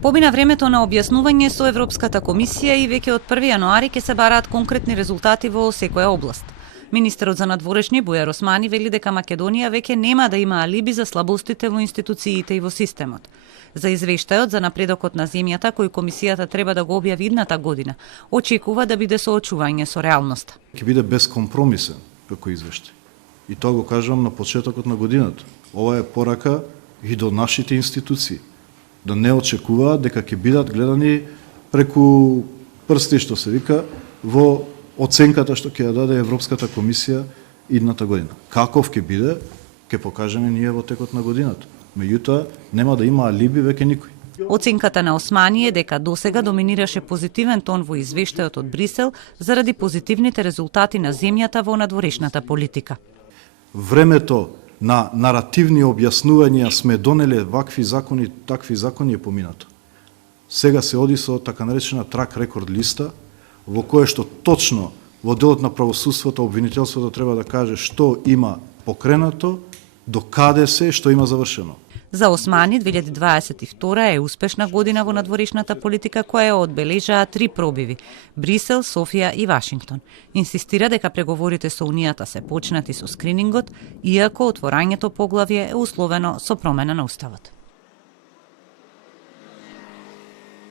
Помина времето на објаснување со Европската комисија и веќе од 1 јануари ќе се бараат конкретни резултати во секоја област. Министерот за надворешни Бујар Османи вели дека Македонија веќе нема да има алиби за слабостите во институциите и во системот. За извештајот за напредокот на земјата кој комисијата треба да го објави идната година, очекува да биде соочување со реалноста. Ќе биде безкомпромисен како извештај. И тоа го кажувам на почетокот на годината. Ова е порака и до нашите институции. Да не очекуваат дека ќе бидат гледани преку прсти, што се вика, во оценката што ќе ја даде Европската комисија идната година. Каков ќе биде, ќе покажеме ние во текот на годината. Меѓутоа, нема да има алиби веќе никој. Оценката на Османи е дека досега доминираше позитивен тон во извештајот од Брисел заради позитивните резултати на земјата во надворешната политика. Времето на наративни објаснувања сме донеле вакви закони, такви закони е поминато. Сега се оди со така наречена трак рекорд листа, во кое што точно во делот на правосудството обвинителството треба да каже што има покренато, до каде се, што има завршено. За Османи 2022 е успешна година во надворешната политика која ја одбележаа 3 пробиви – Брисел, Софија и Вашингтон. Инсистира дека преговорите со Унијата се почнати со скринингот, иако отворањето поглавје е условено со промена на уставот.